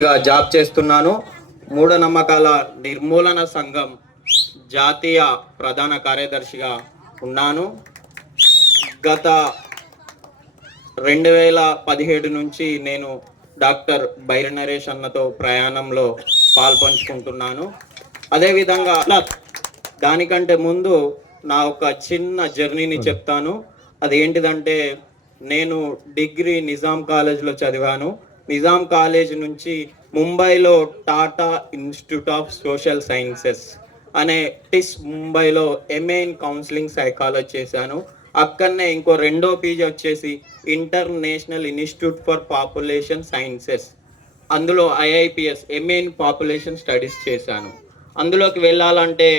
గా జాబ్ చేస్తున్నాను. మూఢనమ్మకాల నిర్మూలన సంఘం జాతీయ ప్రధాన కార్యదర్శిగా ఉన్నాను. గత రెండు వేల పదిహేడు నుంచి నేను డాక్టర్ బైర నరేష్ అన్నతో ప్రయాణంలో పాల్పంచుకుంటున్నాను. అదేవిధంగా దానికంటే ముందు నా ఒక చిన్న జర్నీని చెప్తాను. అదేంటిదంటే నేను డిగ్రీ నిజాం కాలేజ్లో చదివాను. నిజాం కాలేజ్ నుంచి ముంబైలో Tata institute of social sciences అనే టిస్ ముంబైలో ఎంఏ ఇన్ కౌన్సిలింగ్ సైకాలజీ చేశాను. అక్కడనే ఇంకో రెండో పీజీ వచ్చేసి international institute for population sciences అందులో IIPS MA in population studies చేశాను. అందులోకి వెళ్ళాలంటే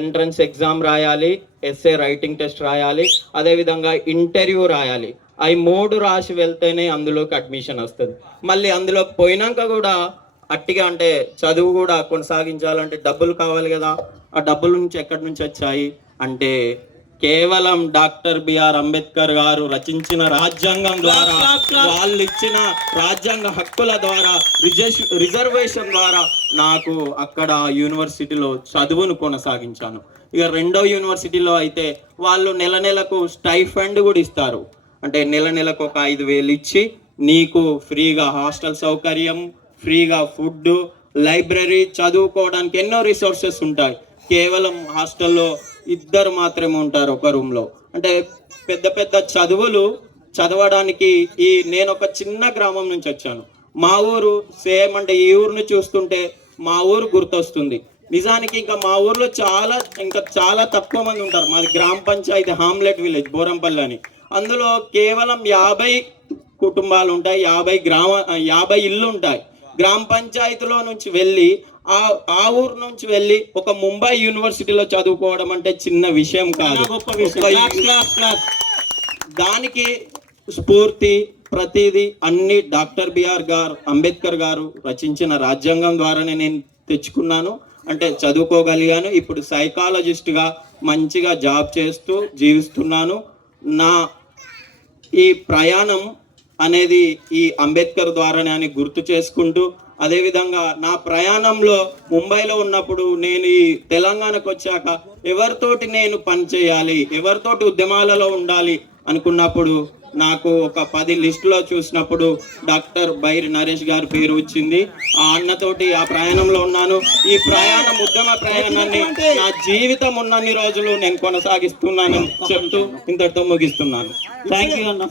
ఎంట్రన్స్ ఎగ్జామ్ రాయాలి ఎస్ఏ రైటింగ్ టెస్ట్ రాయాలి అదేవిధంగా ఇంటర్వ్యూ రాయాలి. అవి మూడు రాసి వెళ్తేనే అందులోకి అడ్మిషన్ వస్తుంది. మళ్ళీ అందులోకి పోయినాక కూడా అట్టిగా అంటే చదువు కూడా కొనసాగించాలంటే డబ్బులు కావాలి కదా. ఆ డబ్బుల నుంచి ఎక్కడి నుంచి వచ్చాయి? అంటే కేవలం డాక్టర్ బిఆర్ అంబేద్కర్ గారు రచించిన రాజ్యాంగం ద్వారా వాళ్ళు ఇచ్చిన రాజ్యాంగ హక్కుల ద్వారా రిజర్వేషన్ ద్వారా నాకు అక్కడ యూనివర్సిటీలో చదువును కొనసాగించాను. ఇక రెండో యూనివర్సిటీలో అయితే వాళ్ళు నెల నెలకు స్టైఫండ్ కూడా ఇస్తారు. అంటే నెల నెలకు ఒక ఐదు వేలు ఇచ్చి నీకు ఫ్రీగా హాస్టల్ సౌకర్యం ఫ్రీగా ఫుడ్ లైబ్రరీ చదువుకోవడానికి ఎన్నో రిసోర్సెస్ ఉంటాయి. కేవలం హాస్టల్లో ఇద్దరు మాత్రమే ఉంటారు ఒక రూమ్లో. అంటే పెద్ద పెద్ద చదువులు చదవడానికి ఈ నేను ఒక చిన్న గ్రామం నుంచి వచ్చాను. మా ఊరు సేమ్ అంటే ఈ ఊరిని చూస్తుంటే మా ఊరు గుర్తొస్తుంది. నిజానికి ఇంకా మా ఊర్లో చాలా ఇంకా చాలా తక్కువ మంది ఉంటారు. మాది గ్రామ పంచాయతీ హామ్లెట్ విలేజ్ బోరంపల్లి అని. అందులో కేవలం యాభై కుటుంబాలు ఉంటాయి యాభై గ్రామ యాభై ఇల్లు ఉంటాయి గ్రామ పంచాయతీలో నుంచి వెళ్ళి ఆ ఆ ఊరు నుంచి వెళ్ళి ఒక ముంబై యూనివర్సిటీలో చదువుకోవడం అంటే చిన్న విషయం కాదు. దానికి స్ఫూర్తి ప్రతిదీ అన్ని డాక్టర్ బిఆర్ గారు అంబేద్కర్ గారు రచించిన రాజ్యాంగం ద్వారానే నేను తెచ్చుకున్నాను. అంటే చదువుకోగలిగాను. ఇప్పుడు సైకాలజిస్ట్గా మంచిగా జాబ్ చేస్తూ జీవిస్తున్నాను. నా ఈ ప్రయాణం అనేది ఈ అంబేద్కర్ ద్వారానే అని గుర్తు చేసుకుంటూ అదేవిధంగా నా ప్రయాణంలో ముంబైలో ఉన్నప్పుడు నేను ఈ తెలంగాణకు వచ్చాక ఎవరితోటి నేను పని చేయాలి ఎవరితోటి ఉద్యమాలలో ఉండాలి అనుకున్నప్పుడు నాకు ఒక పది లిస్టులో చూసినప్పుడు డాక్టర్ బైర్ నరేష్ గారి పేరు వచ్చింది. ఆ అన్నతోటి ఆ ప్రయాణంలో ఉన్నాను. ఈ ప్రయాణం ఉద్యమ ప్రయాణాన్ని నా జీవితం ఉన్నన్ని రోజులు నేను కొనసాగిస్తున్నాను చెప్తూ ఇంతటితో ముగిస్తున్నాను. థ్యాంక్ యూ అన్న.